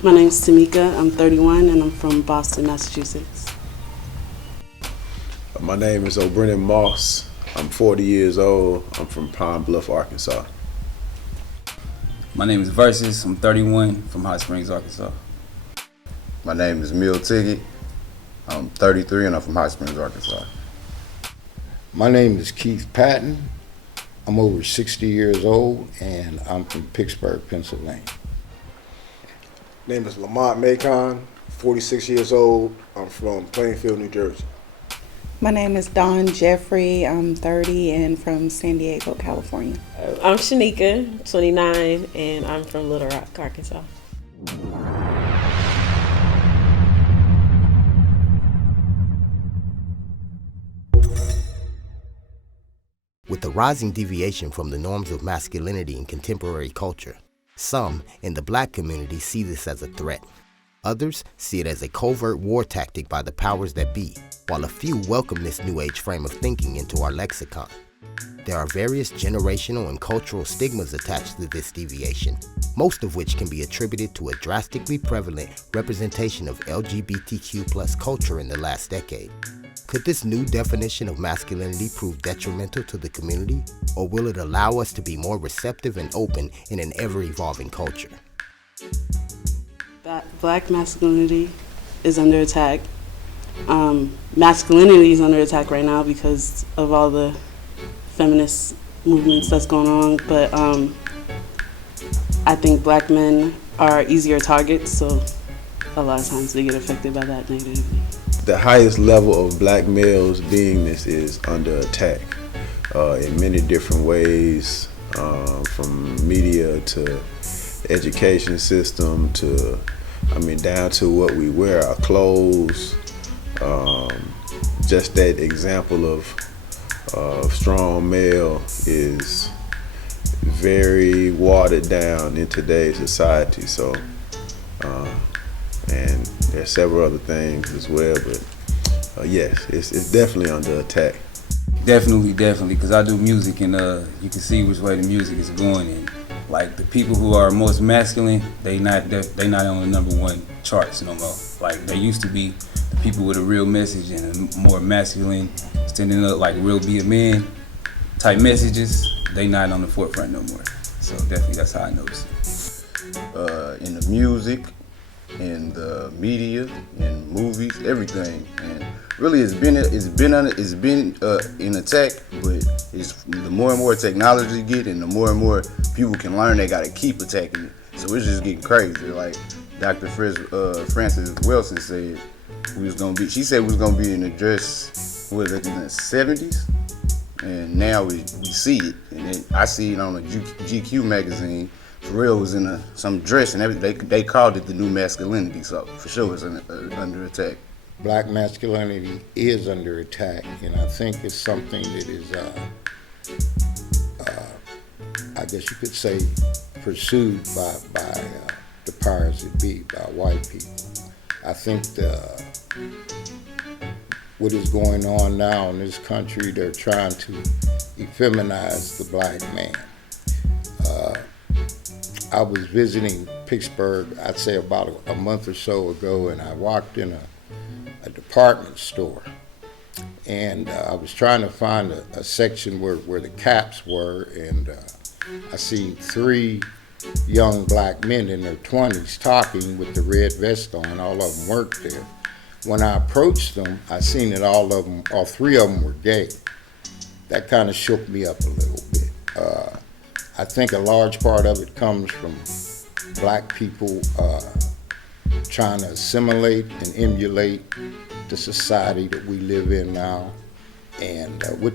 My name's Tamika. I'm 31 and I'm from Boston, Massachusetts. My name is O'Brennan Moss. I'm 40 years old. I'm from Pine Bluff, Arkansas. My name is Versus. I'm 31 from Hot Springs, Arkansas. My name is Mill Tiggett. I'm 33 and I'm from Hot Springs, Arkansas. My name is Keith Patton. I'm over 60 years old and I'm from Pittsburgh, Pennsylvania. Name is Lamont Macon, 46 years old. I'm from Plainfield, New Jersey. My name is Dawn Jeffrey. I'm 30 and from San Diego, California. I'm Shanika, 29, and I'm from Little Rock, Arkansas. With the rising deviation from the norms of masculinity in contemporary culture, some in the Black community see this as a threat. Others see it as a covert war tactic by the powers that be, while a few welcome this new age frame of thinking into our lexicon. There are various generational and cultural stigmas attached to this deviation, most of which can be attributed to a drastically prevalent representation of LGBTQ+ culture in the last decade. Could this new definition of masculinity prove detrimental to the community, or will it allow us to be more receptive and open in an ever-evolving culture? Black masculinity is under attack. Masculinity is under attack right now because of all the feminist movements that's going on, but I think Black men are easier targets, so a lot of times they get affected by that negatively. The highest level of Black males' beingness is under attack in many different ways, from media to education system to, down to what we wear, our clothes. Just that example of strong male is very watered down in today's society. So, and there's several other things as well, but yes, it's definitely under attack. Definitely, because I do music and you can see which way the music is going. And like the people who are most masculine, they not on the #1 charts no more. Like they used to be the people with a real message and a more masculine, standing up like real be a man type messages. They not on the forefront no more. So definitely that's how I notice it. In the music, in the media, in movies, everything, and really it's been in attack. But it's the more and more technology you get, and the more and more people can learn, they gotta keep attacking it. So it's just getting crazy. Like Dr. Frances Wilson said, she said we was gonna be in a dress, in the 70s, and now we see it, and then I see it on a GQ magazine. Pharrell was in some dress and everything. They called it the new masculinity, so for sure it's under attack. Black masculinity is under attack, and I think it's something that is, I guess you could say, pursued by the powers that be, by white people. I think what is going on now in this country, they're trying to effeminize the Black man. I was visiting Pittsburgh, I'd say about a month or so ago, and I walked in a department store, and I was trying to find a section where the caps were, and I seen 3 young Black men in their 20s talking with the red vest on. All of them worked there. When I approached them, I seen that all 3 of them were gay. That kind of shook me up a little bit. I think a large part of it comes from Black people trying to assimilate and emulate the society that we live in now. And what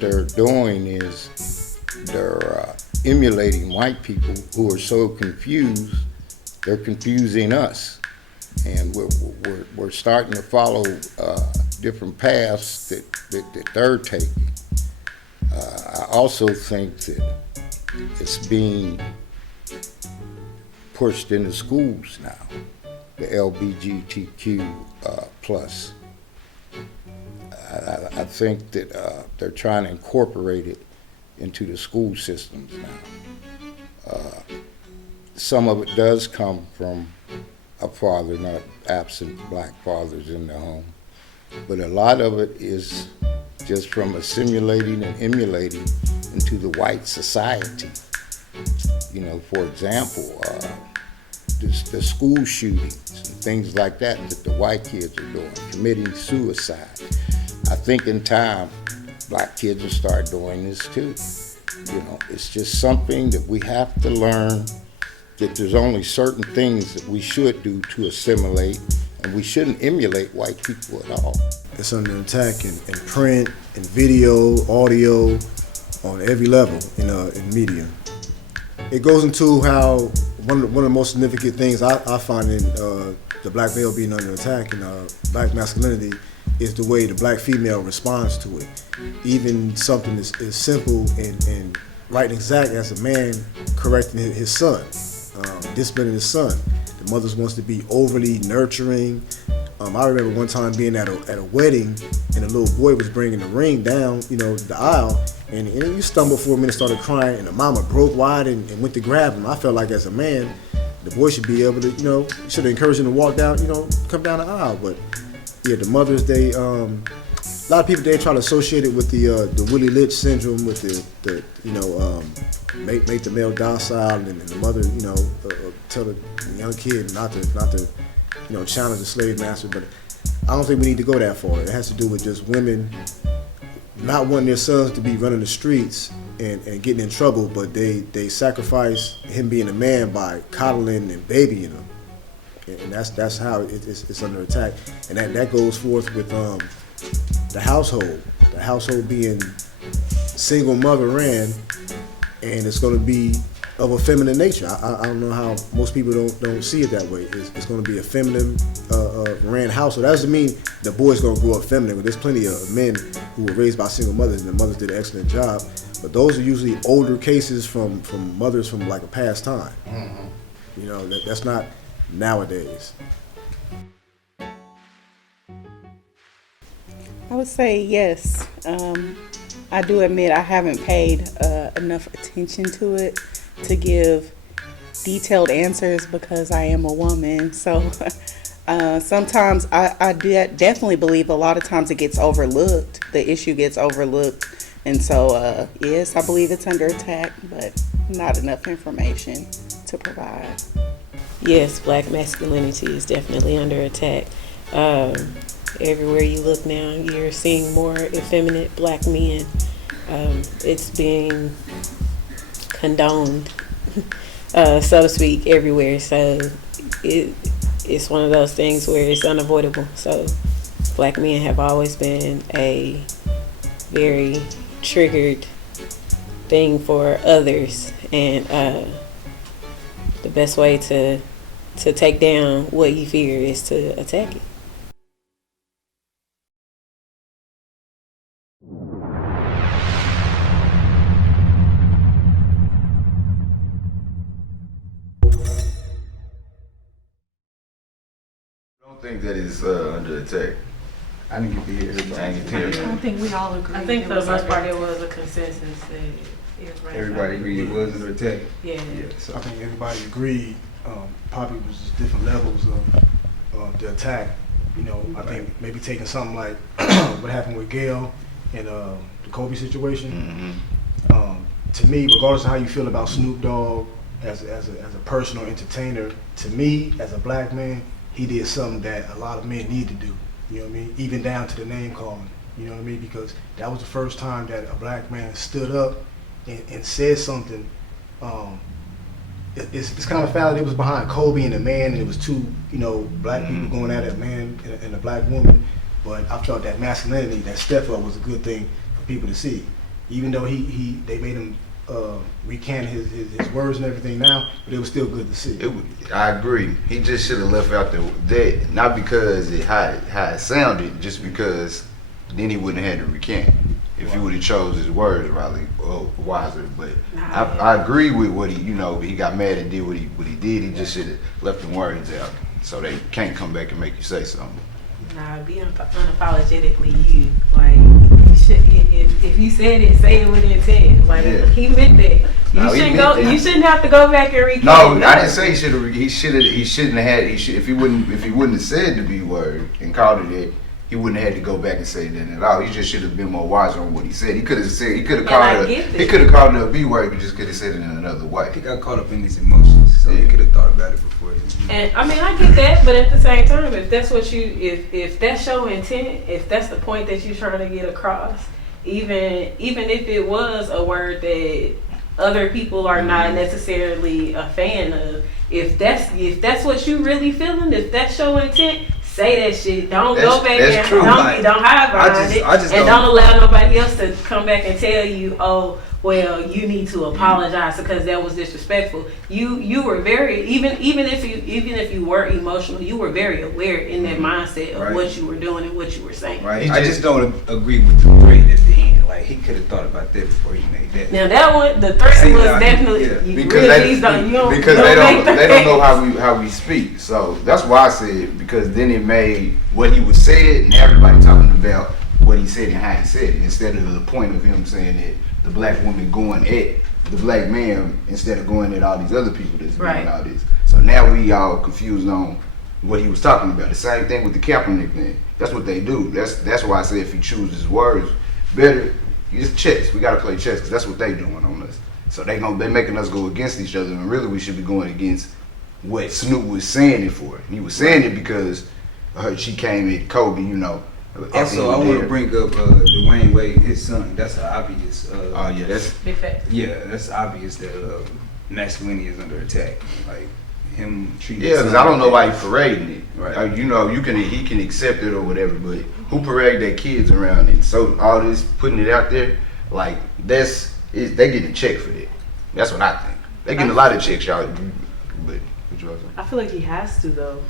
they're doing is they're emulating white people who are so confused, they're confusing us. And we're starting to follow different paths that they're taking. I also think that it's being pushed into schools now, the LGBTQ plus. I think that they're trying to incorporate it into the school systems now. Some of it does come from a father, not absent black fathers in the home. But a lot of it is just from assimilating and emulating into the white society. You know, for example, the school shootings and things like that the white kids are doing, committing suicide. I think in time, black kids will start doing this too. You know, it's just something that we have to learn, that there's only certain things that we should do to assimilate, and we shouldn't emulate white people at all. It's under attack in print, in video, audio, on every level in media. It goes into how one of the most significant things I find in the black male being under attack and black masculinity is the way the black female responds to it. Even something as simple and right and exact as a man correcting his son, disciplining his son. The mother wants to be overly nurturing. I remember one time being at a wedding and a little boy was bringing the ring down, the aisle, and he stumbled for a minute, started crying, and the mama broke wide and went to grab him. I felt like as a man, the boy should be able to, should have encouraged him to walk down, come down the aisle. But yeah, the mothers, a lot of people, they try to associate it with the Willie Litch syndrome, with make the male docile, and the mother, tell the young kid not to challenge the slave master. But I don't think we need to go that far. It has to do with just women not wanting their sons to be running the streets and getting in trouble, but they sacrifice him being a man by coddling and babying him. And that's how it's under attack. And that goes forth with the household being single mother ran, and it's going to be of a feminine nature. I don't know how most people don't see it that way. It's going to be a feminine ran household. That doesn't mean the boy's going to grow up feminine. There's plenty of men who were raised by single mothers, and the mothers did an excellent job. But those are usually older cases from mothers from like a past time. Mm-hmm. That's not nowadays. I would say yes. I do admit I haven't paid enough attention to it to give detailed answers because I am a woman. So sometimes I definitely believe a lot of times it gets overlooked. The issue gets overlooked. And so, yes, I believe it's under attack, but not enough information to provide. Yes, black masculinity is definitely under attack. Everywhere you look now, you're seeing more effeminate black men. It's being condoned, so to speak, everywhere. So it's one of those things where it's unavoidable. So black men have always been a very triggered thing for others, and the best way to take down what you fear is to attack it. I don't think that is under attack. I didn't get to hear everybody. I think we all agree. I think for the most part it was a consensus that it was right. Everybody agreed it was under attack. Yeah. So I think everybody agreed. Probably was just different levels of the attack. I think maybe taking something like what happened with Gail and the Kobe situation. Mm-hmm. To me, regardless of how you feel about Snoop Dogg as a personal entertainer, to me as a black man, he did something that a lot of men need to do. You know what I mean? Even down to the name calling. You know what I mean? Because that was the first time that a black man stood up and said something. It's kind of foul that it was behind Kobe and a man, and it was two, black people going at it, a man and a black woman. But I felt that masculinity, that step up, was a good thing for people to see. Even though they made him recant his words and everything now, but it was still good to see. I agree. He just should have left out that, not because how it sounded, just because then he wouldn't have had to recant. If he would have chose his words wiser. But I agree with what he got mad and did what he did. He just should have left the words out, so they can't come back and make you say something. Nah, be unapologetically you. Like, if you said it, say it with intent. Like he meant that. You shouldn't have to go back and recount. No, I didn't say he should have. He shouldn't have had. If he wouldn't have said the B word and called it that, he wouldn't have had to go back and say that at all. He just should have been more wise on what he said. He could have called it a B word, but just could have said it in another way. He got caught up in his emotions, so he could have thought about it before. And I mean, I get that, but at the same time, if that's what if that's your intent, if that's the point that you're trying to get across, even if it was a word that other people are not necessarily a fan of, if that's what you really feeling, if that's your intent, say that shit. Don't go back and don't hide behind it, and don't allow nobody else to come back and tell you, oh, well, you need to apologize because that was disrespectful. You were very even if you were emotional, you were very aware in that mindset of what you were doing and what you were saying. Right. I just don't agree with the threat at the end. Like he could have thought about that before he made that. Now that one, the threat was definitely because they don't know how we speak. So that's why I said, because then it made what he was said and everybody talking about what he said and how he said it, instead of the point of him saying that the black woman going at the black man instead of going at all these other people that's doing all this. So now we all confused on what he was talking about. The same thing with the Kaepernick thing. That's what they do. That's why I say if he chooses his words better, you just chess. We gotta play chess because that's what they doing on us. So they making us go against each other, and really we should be going against what Snoop was saying it for. He was saying it because she came at Kobe, you know. Also, I want to bring up Dwayne Wade and his son. That's an obvious. That's big fact. Yeah, that's obvious that masculinity is under attack. Like him treating. Yeah, because I don't know why he parading it. Right. You know, he can accept it or whatever, but who parade their kids around it? So all this putting it out there, like they getting a check for that. That's what I think. They getting a lot of checks, y'all. But what you saying? I feel like he has to though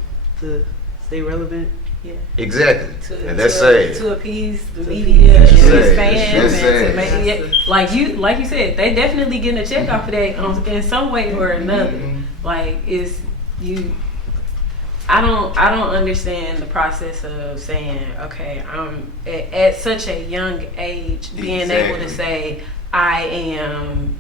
to stay relevant. Yeah. Exactly. And that's sad. To appease the media and his fans and to make it like you said, they definitely getting a check off of that in some way or another. Mm-hmm. Like it's you. I don't understand the process of saying, okay, I'm at such a young age being able to say I am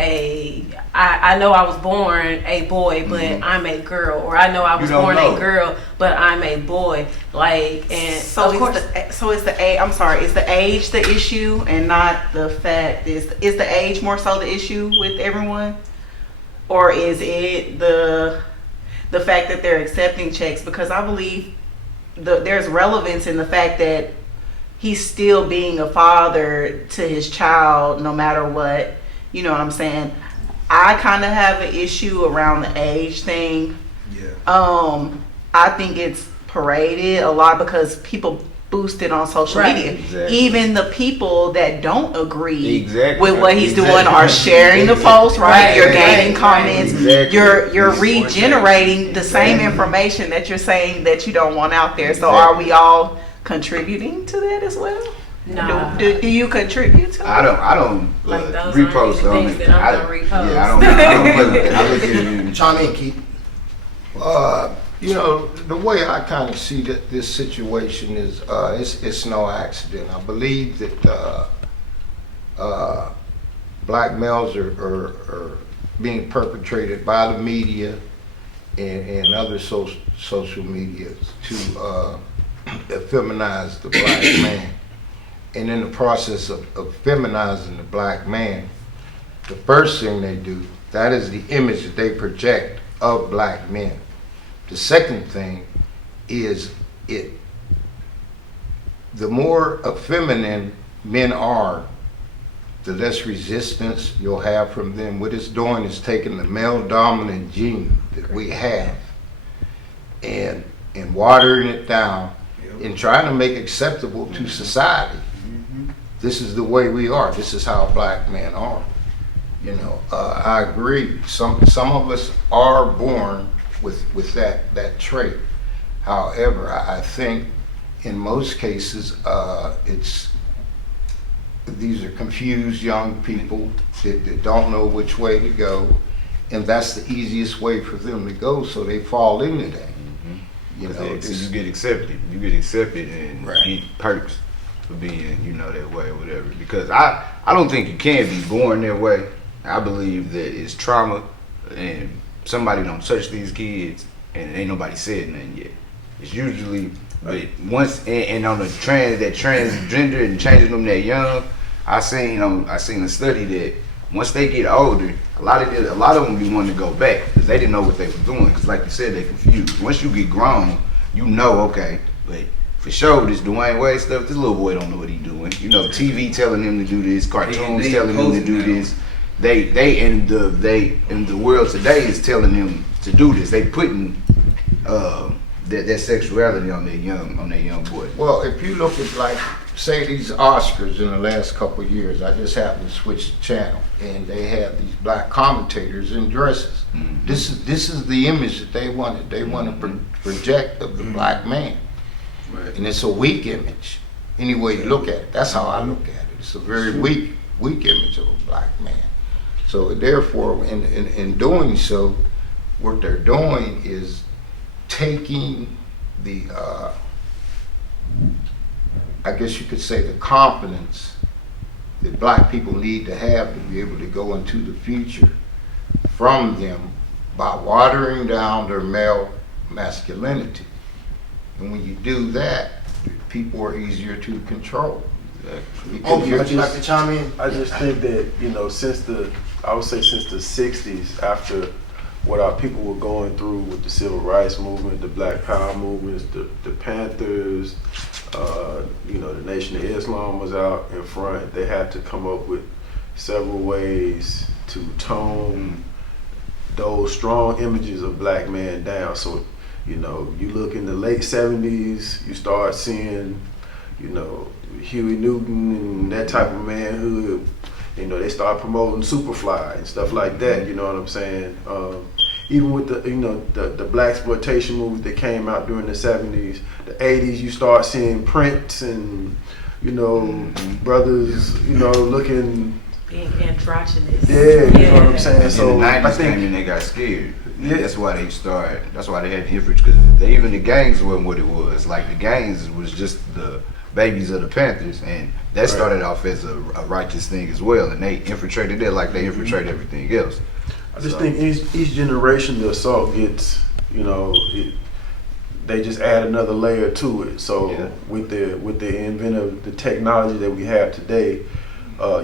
I know I was born a boy, but I'm a girl, or I know I was born a girl, but I'm a boy. Like, and so of course, it's the age. I'm sorry, is the age the issue and not the fact? Is the age more so the issue with everyone, or is it the fact that they're accepting checks? Because I believe there's relevance in the fact that he's still being a father to his child, no matter what. You know what I'm saying? I kind of have an issue around the age thing. Yeah. I think it's paraded a lot because people boost it on social media. Exactly. Even the people that don't agree with what he's doing are sharing the post, right? You're gaining comments. You're regenerating the same information that you're saying that you don't want out there. So are we all contributing to that as well? No. Do you contribute to it? I don't like those repost on it. That I'm gonna repost. Yeah, I don't play with that. I look at it and chime in, Keith. You know, the way I kind of see that this situation is, it's no accident. I believe that black males are being perpetrated by the media and other social media to feminize the black man. And in the process of feminizing the black man, the first thing they do, that is the image that they project of black men. The second thing is the more effeminate men are, the less resistance you'll have from them. What it's doing is taking the male dominant gene that we have and watering it down and trying to make it acceptable to society. This is the way we are. This is how black men are. You know, I agree. Some of us are born with that trait. However, I think in most cases, these are confused young people that don't know which way to go, and that's the easiest way for them to go. So they fall into that. You know, so you get accepted. You get accepted and get perks. for being, that way or whatever. Because I don't think you can be born that way. I believe that it's trauma, and somebody don't touch these kids, and ain't nobody said nothing yet. It's usually, but once and on the transgender and changing them that young, I seen a study that once they get older, a lot of them be wanting to go back because they didn't know what they were doing. Because like you said, they confused. Once you get grown, okay, but for sure, this Dwayne Wade stuff, this little boy don't know what he doing. TV telling him to do this, cartoons telling him to do this. They in the world today is telling them to do this. They putting that sexuality on that young boy. Well, if you look at, like, say these Oscars in the last couple of years, I just happened to switch the channel, and they had these black commentators in dresses. Mm-hmm. This is the image that they wanted. They want to project of the black man, right. And it's a weak image. Any way you look at it, that's how I look at it. It's a very weak image of a black man. So therefore, in doing so, what they're doing is taking the, I guess you could say, the confidence that black people need to have to be able to go into the future from them by watering down their male masculinity. And when you do that, people are easier to control. Would you like to chime in? I just think that, since the 60s, after what our people were going through with the civil rights movement, the Black Power movements, the Panthers, the Nation of Islam was out in front. They had to come up with several ways to tone those strong images of black man down. So, you look in the late 70s, you start seeing, Huey Newton and that type of manhood. They start promoting Superfly and stuff like that. You know what I'm saying? Even with the black exploitation movies that came out during the 70s, the 80s, you start seeing Prince and brothers, looking being androgynous. Yeah, you know what I'm saying. So in the 90s came and they got scared. Yeah. That's why they started. That's why they had the infantry, because even the gangs wasn't what it was. Like the gangs was just the babies of the Panthers, and that started off as a righteous thing as well, and they infiltrated it like they infiltrate everything else. I just think each generation the assault gets, they just add another layer to it. So with the technology that we have today,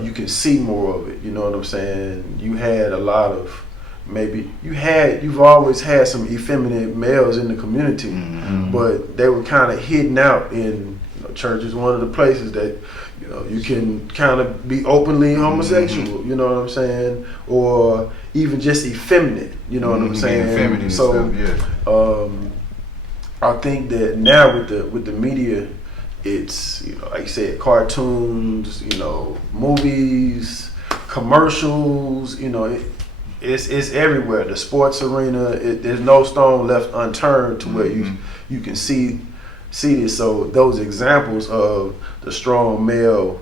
you can see more of it. You know what I'm saying? You had a lot of you've always had some effeminate males in the community, but they were kind of hidden out in church is one of the places that you can kind of be openly homosexual, you know what I'm saying, or even just effeminate, you know what I'm saying. So I think that now with the media, it's like you said, cartoons, movies, commercials, it's everywhere. The sports arena, there's no stone left unturned to where you can see this. So those examples of the strong male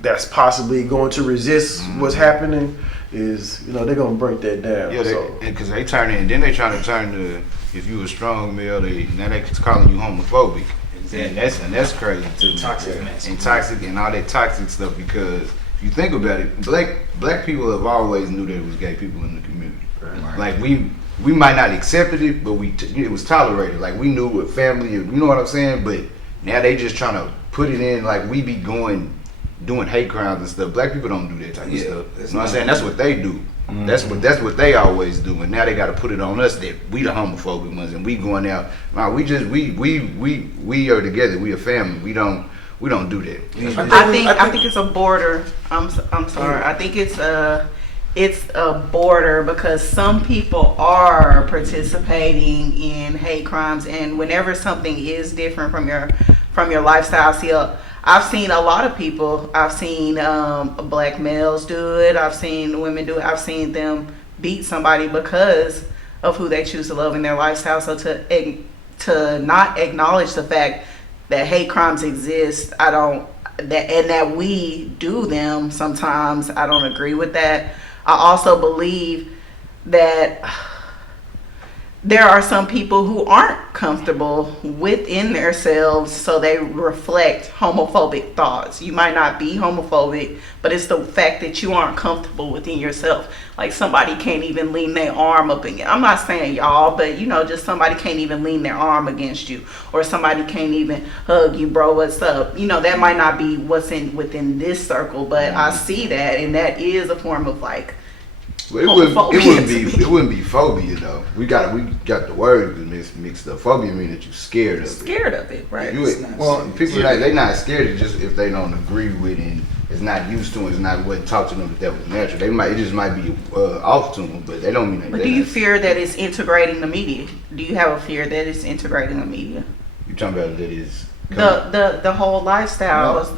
that's possibly going to resist what's happening is, they're gonna break that down. Yeah, because they turn in, then they trying to turn to, if you a strong male, now they calling you homophobic. Exactly. And that's crazy too. Toxic and all that toxic stuff, because if you think about it, black people have always knew there was gay people in the community. Right. Like we might not accepted it, but it was tolerated. Like we knew what family, you know what I'm saying? But now they just trying to put it in like we be doing hate crimes and stuff. Black people don't do that type of stuff. You know what I'm saying? That's what they do. That's what they always do. And now they got to put it on us that we the homophobic ones and we going out. Nah, we are together. We a family. We don't do that. I think it's a border. I'm sorry. I think it's a border, because some people are participating in hate crimes, and whenever something is different from your lifestyle, I've seen a lot of people. I've seen black males do it. I've seen women do it. I've seen them beat somebody because of who they choose to love in their lifestyle. So to not acknowledge the fact that hate crimes exist, and that we do them sometimes, I don't agree with that. I also believe that there are some people who aren't comfortable within themselves, so they reflect homophobic thoughts. You might not be homophobic, but it's the fact that you aren't comfortable within yourself. Like somebody can't even lean their arm up against, I'm not saying y'all, but just somebody can't even lean their arm against you, or somebody can't even hug you, bro, what's up? That might not be what's within this circle, but I see that, and that is a form of like, well, it wouldn't be phobia though. We got the word mixed up. Phobia means that you're scared of it. Scared of it, right? People they not scared of it just if they don't agree with it and it's not used to it. It's not what talk to them that was natural. It just might be off to them, but they don't mean that. But do you fear that it's integrating the media? Do you have a fear that it's integrating the media? You talking about that is the whole lifestyles,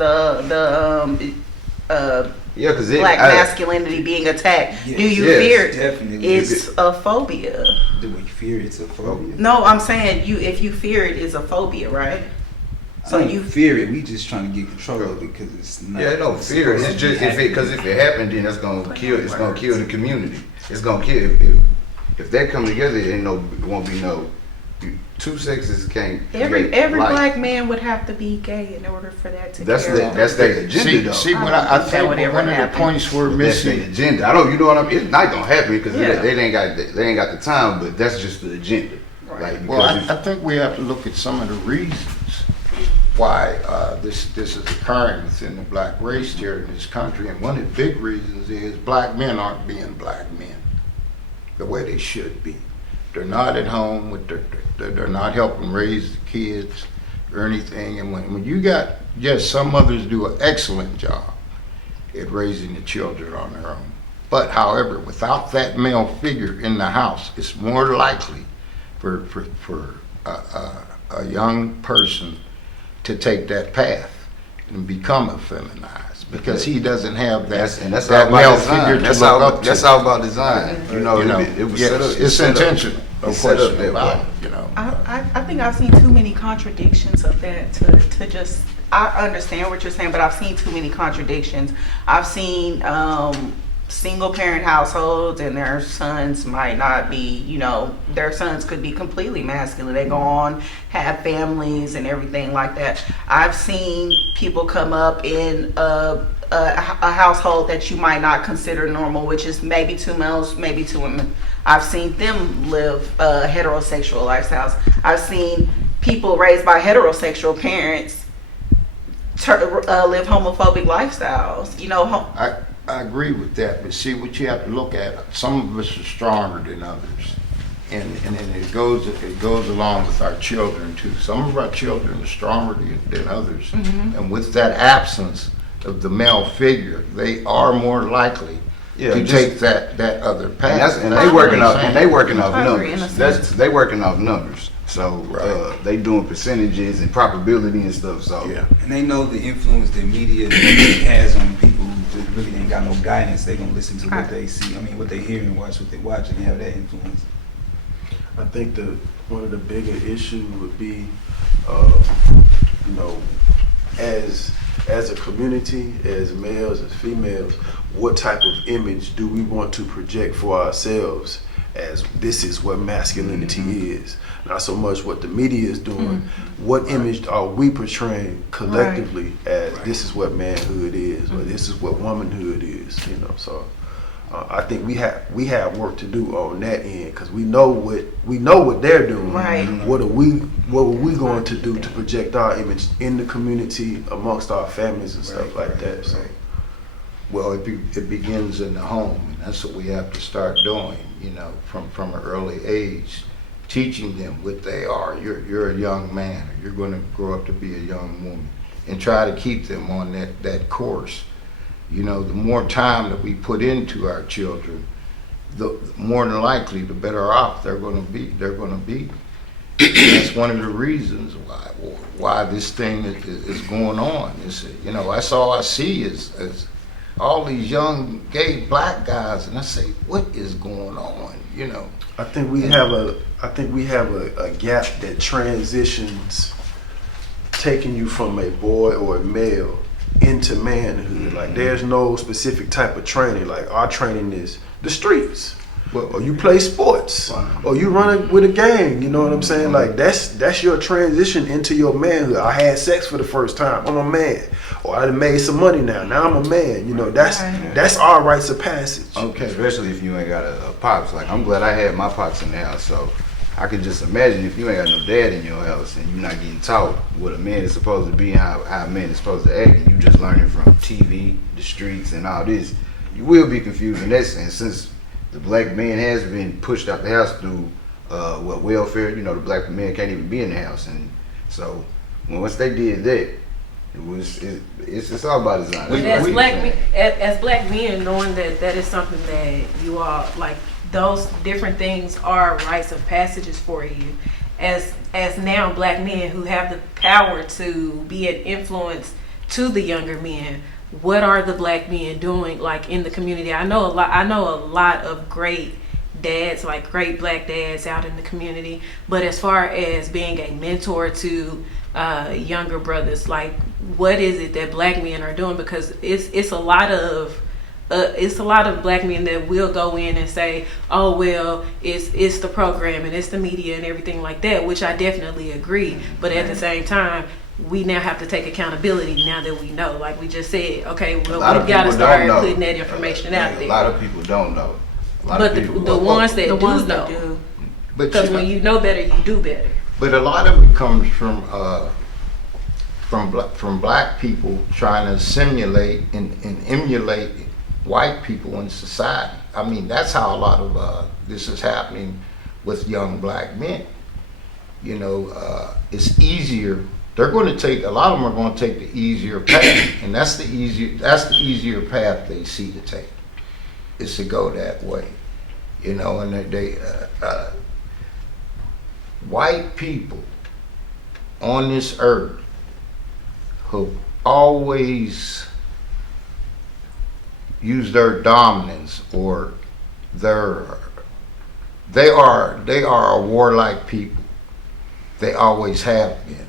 yeah, because black masculinity being attacked. Yes, do you fear definitely. It's a phobia? Do we fear it's a phobia? No, I'm saying if you fear it, is a phobia, right? So you fear it. We just trying to get control of it because it's not. Yeah, no fear. It's just if it happened, then that's gonna kill. It's gonna kill the community. It's gonna kill if they come together. It won't be no. Two sexes can't. Every black man would have to be gay in order for that to. That's their agenda, though. See, I think one of the points we're missing. That's their agenda. You know what I mean? It's not gonna happen because they ain't got the time. But that's just the agenda. Right. Like, I think we have to look at some of the reasons why this is occurring within the black race here in this country, and one of the big reasons is black men aren't being black men the way they should be. They're not at home with they're not helping raise the kids or anything. And when you got, yes, some mothers do an excellent job at raising the children on their own. But however, without that male figure in the house, it's more likely for a young person to take that path and become effeminized because he doesn't have that male figure to look up to. That's all about design. It was set up. It's intentional. It's set up that way. I think I've seen too many contradictions of that to just. I understand what you're saying, but I've seen too many contradictions. I've seen single parent households and their sons might not be, their sons could be completely masculine. They go on, have families and everything like that. I've seen people come up in a household that you might not consider normal, which is maybe two males, maybe two women. I've seen them live heterosexual lifestyles. I've seen people raised by heterosexual parents live homophobic lifestyles. I agree with that, but see what you have to look at. Some of us are stronger than others, and it goes along with our children too. Some of our children are stronger than others, and with that absence of the male figure, they are more likely to take that other path. And they working off numbers. They working off numbers. So they doing percentages and probability and stuff. So and they know the influence that media has on people who really ain't got no guidance. They gonna listen to what they see. I mean, what they hear and watch what they watch and have that influence. I think one of the bigger issues would be, as a community, as males, as females, what type of image do we want to project for ourselves as this is what masculinity is? Not so much what the media is doing. What image are we portraying collectively as this is what manhood is, or this is what womanhood is? So I think we have work to do on that end because we know what they're doing. Right. What are we going to do to project our image in the community amongst our families and stuff like that? So. Well, it begins in the home, and that's what we have to start doing. From an early age, teaching them what they are. You're a young man, or you're going to grow up to be a young woman, and try to keep them on that course. The more time that we put into our children, the more than likely, the better off they're going to be. That's one of the reasons why this thing is going on. That's all I see is all these young gay black guys, and I say, what is going on? I think we have a gap that transitions taking you from a boy or a male into manhood. Like there's no specific type of training. Like our training is the streets. or you play sports, or you run with a gang. You know what I'm saying? Like that's your transition into your manhood. I had sex for the first time. I'm a man, or I done made some money now. Now I'm a man. You know, that's our rites of passage. Okay, especially if you ain't got a pops. Like, I'm glad I had my pops in the house, so I could just imagine if you ain't got no dad in your house and you're not getting taught what a man is supposed to be and how a man is supposed to act, and you just learning from TV, the streets, and all this, you will be confused in that sense. Since the black man has been pushed out the house through welfare, you know, the black man can't even be in the house, and so once they did that, it's all about design. But as black men, knowing that is something that you all like, those different things are rites of passages for you. As now black men who have the power to be an influence to the younger men, what are the black men doing like in the community? I know a lot of great dads, like great black dads out in the community, but as far as being a mentor to younger brothers, like what is it that black men are doing? Because it's a lot of black men that will go in and say, oh well, it's the program and it's the media and everything like that, which I definitely agree. But at the same time, we now have to take accountability now that we know. Like we just said, okay, well, we've got to start putting that information out there. A lot of people don't know. But the ones that do know. Because when you know better, you do better. But a lot of it comes from black people trying to simulate and emulate white people in society. I mean, that's how a lot of this is happening with young black men. You know, it's easier. They're going to take, a lot of them are going to take the easier path, and that's the easier path they see to take, is to go that way. You know, and white people on this earth who always use their dominance, or they are a warlike people. They always have been.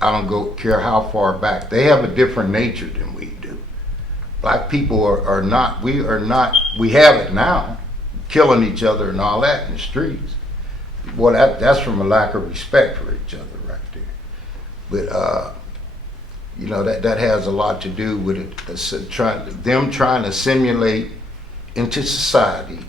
I don't care how far back. They have a different nature than we do. Black people are not, we have it now, killing each other and all that in the streets. Well, that's from a lack of respect for each other right there. But, you know, that has a lot to do with it, them trying to simulate into society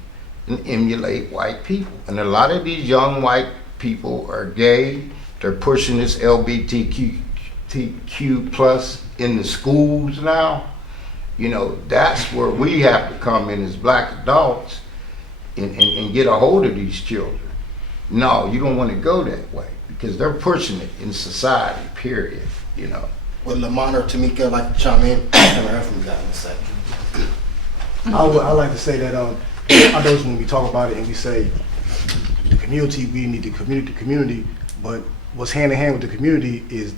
and emulate white people. And a lot of these young white people are gay. They're pushing this LGBTQ plus in the schools now. You know, that's where we have to come in as black adults and get a hold of these children. No, you don't want to go that way, because they're pushing it in society, period, you know. Well, Lamont or Tamika, I'd like to chime in. I haven't heard from you guys in a second. I like to say that I know when we talk about it and we say the community, we need the community, but what's hand in hand with the community is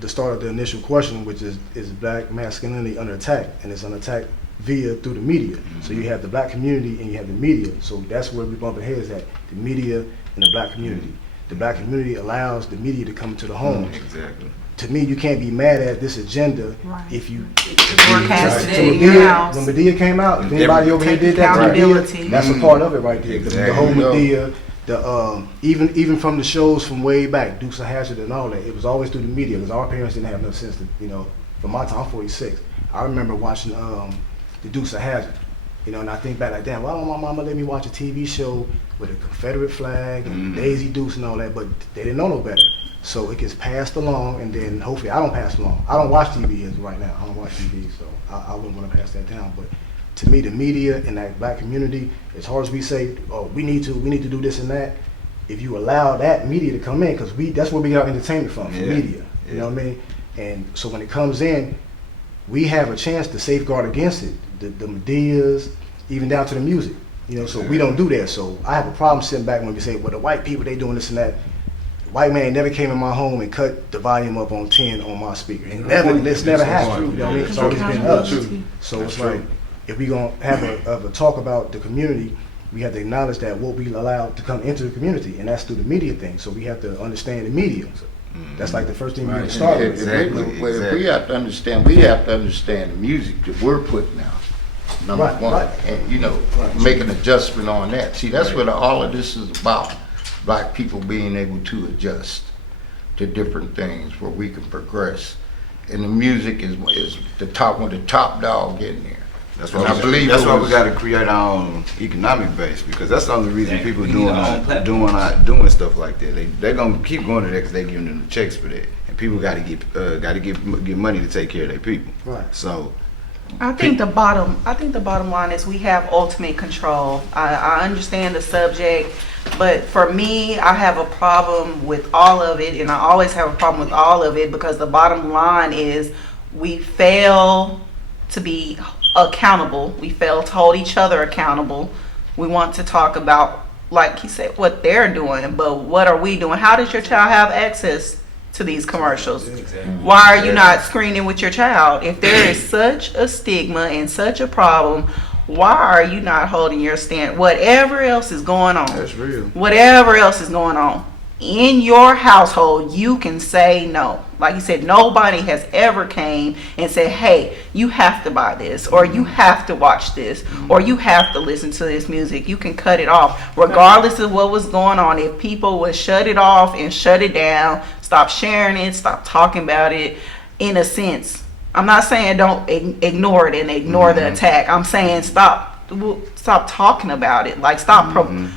the start of the initial question, which is black masculinity under attack? And it's under attack through the media. So you have the black community and you have the media. So that's where we bump our heads at, the media and the black community. The black community allows the media to come to the homes. Exactly. To me, you can't be mad at this agenda if you Broadcast it in your house. When Medea came out, if anybody over here did that to Medea, that's a part of it right there. Exactly. The whole Medea, even from the shows from way back, Dukes of Hazzard and all that, it was always through the media, because our parents didn't have no sense to, you know, from my time, I'm 46. I remember watching the Dukes of Hazzard, you know, and I think back like, damn, why don't my mama let me watch a TV show with a Confederate flag and Daisy Dukes and all that, but they didn't know no better. So it gets passed along, and then hopefully I don't pass along. I don't watch TV as right now. I don't watch TV, so I wouldn't want to pass that down. But to me, the media and that black community, as hard as we say, oh, we need to do this and that, if you allow that media to come in, because that's where we get our entertainment from media. You know what I mean? And so when it comes in, we have a chance to safeguard against it. The Medeas, even down to the music. You know, so we don't do that. So I have a problem sitting back when we say, well, the white people, they doing this and that. White man never came in my home and cut the volume up on 10 on my speaker. And this never happened. You know what I mean? It's always been us. So it's like, if we're going to have a talk about the community, we have to acknowledge that what we allow to come into the community, and that's through the media thing. So we have to understand the media. That's like the first thing we need to start with. If we have to understand the music that we're putting out. number Right, one. right. And, make an adjustment on that. See, that's what all of this is about. Black people being able to adjust to different things where we can progress. And the music is the top dog in there. That's And why I believe that's it why we was- got to create our own economic base, because that's the only reason Yeah, people we need our own platform. doing stuff like that. They're gonna keep going to that because they giving them the checks for that, and people got to get money to take care of their people. Right. So I think the bottom line is we have ultimate control. I understand the subject, but for me, I have a problem with all of it, and I always have a problem with all of it because the bottom line is we fail to be accountable. We fail to hold each other accountable. We want to talk about, like he said, what they're doing, but what are we doing? How does your child have access to these commercials? Why are you not screening with your child? If there is such a stigma and such a problem, why are you not holding your stand? Whatever else is going on, that's real. whatever else is going on in your household, you can say no. Like you said, nobody has ever came and said, hey, you have to buy this, or you have to watch this, or you have to listen to this music. You can cut it off regardless of what was going on. If people would shut it off and shut it down, stop sharing it, stop talking about it, in a sense. I'm not saying don't ignore it and ignore the attack. I'm saying stop talking about it. Like stop promoting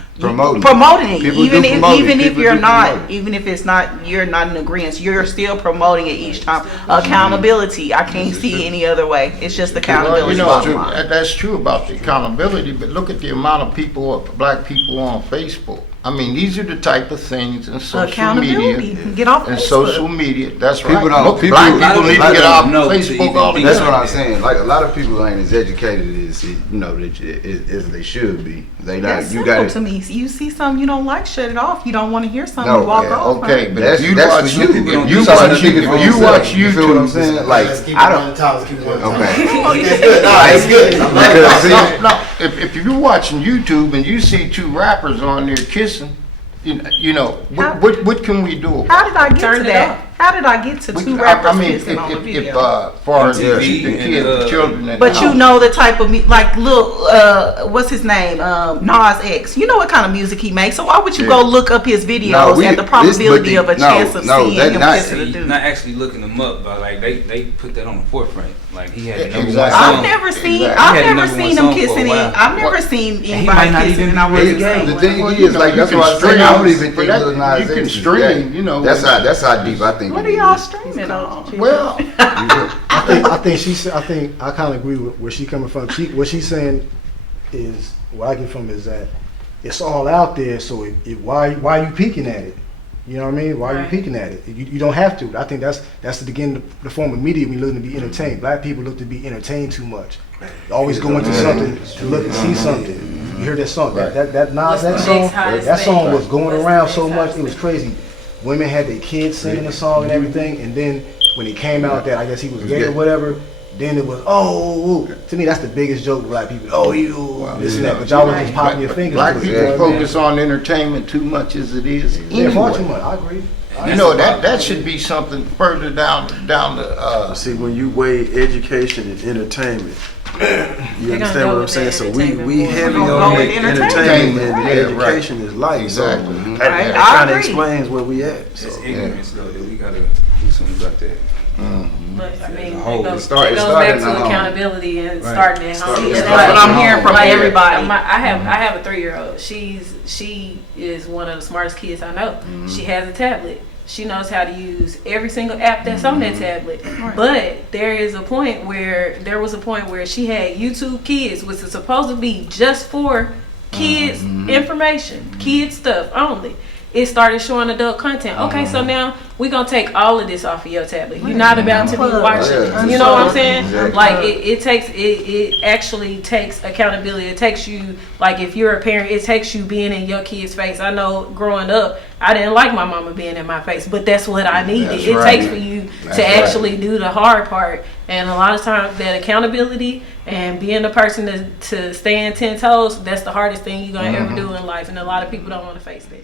it. People Even do if promote it. even if People you're do not, promote it. even if it's not, you're not in agreement. You're still promoting it each time. Accountability. I can't see any other way. It's just accountability. bottom line. That's true about the accountability, but look at the amount of black people on Facebook. I mean, these are the type of things in social Accountability. media. Get off And Facebook. social media, that's People right. don't- Look, people- black a lot people of need to people get don't off know to Facebook even all the think That's time. what I'm saying. Like a lot of people ain't as educated as they should be. They not. That's You simple got to me. You see something you don't like, shut it off. You don't want to hear something, No, you walk yeah, off. Okay, but That's if you that's watch for you. people don't If you do watch something YouTube, for you themselves. watch you feel what I'm saying? Like I don't. Okay. It's good. Because see, No, if you're watching YouTube and you see two rappers on there kissing, what can we do about How did I get Turn to it that? off. How did I get to it? two rappers I mean, kissing on the if video? far as the MTV and, kids, the children, in But the you house. know the type of like look, what's his name? Nas X. You know what kind of music he makes. So why would you go look up his videos at the probability of a chance of seeing him kissing a dude? Not actually looking them up, but like they put that on the forefront. Like he had the number one Exactly. song. I've never seen. Exactly. I've He had the never number seen one him song for a kissing. while. I've never seen he anybody might not kissing, even and I be wasn't gay. saying The one. thing is, like that's what I say. I don't even think Lil Nas you can X is stream, gay. That's how deep I think. What it are y'all is. streaming on? Well, I think I kind of agree with where she's coming from. What she's saying is, what I get from it is that it's all out there. So why are you peeking at it? You know what I mean? Why are you Right. peeking at it? You don't have to. I think that's the form of media we look to be entertained. Black people look to be entertained too much. They always go into something to look and see something. You hear that song? That Nas What's the X song. next hottest That song thing? was going What's the around next so much. hottest It was thing? crazy. Women had their kids singing the song and everything, and then when it came out that I guess he was gay or whatever, then it was to me that's the biggest joke with black people. This and that, but y'all was just popping your fingers. black to it, people you know what I mean? focus on entertainment too much as it is. Yeah, far too Anyway. much. I agree. You know that should be something further down the. See, when you weigh education and entertainment, you They're gonna understand go what I'm with saying? the So we entertainment heavy more. on Go the with entertainment and Right. education is light. Exactly. So Right. that I kind of agree. explains where we at. It's So ignorance though that we gotta do something about that. But I mean, a whole- it goes, it started back in the to home. accountability and Right. starting at home. Starting And at That's what I'm hearing from like, everybody. I have a 3-year-old. She is one of the smartest kids I know. She has a tablet. She knows how to use every single app that's on that tablet. But there was a point where she had YouTube Kids, which is supposed to be just for kids information, kids stuff only. It started showing adult content. Okay, so now we're gonna take all of this off of your tablet. You're not about to be watching it. You know what I'm saying? Exactly. Like it actually takes accountability. It takes you, like if you're a parent, it takes you being in your kid's face. I know growing up, I didn't like my mama being in my face, but that's what I needed. That's It right. takes for you That's to right. actually do the hard part. And a lot of times that accountability and being the person to stand 10 toes, that's the hardest thing you're gonna ever do in life. And a lot of people don't want to face that.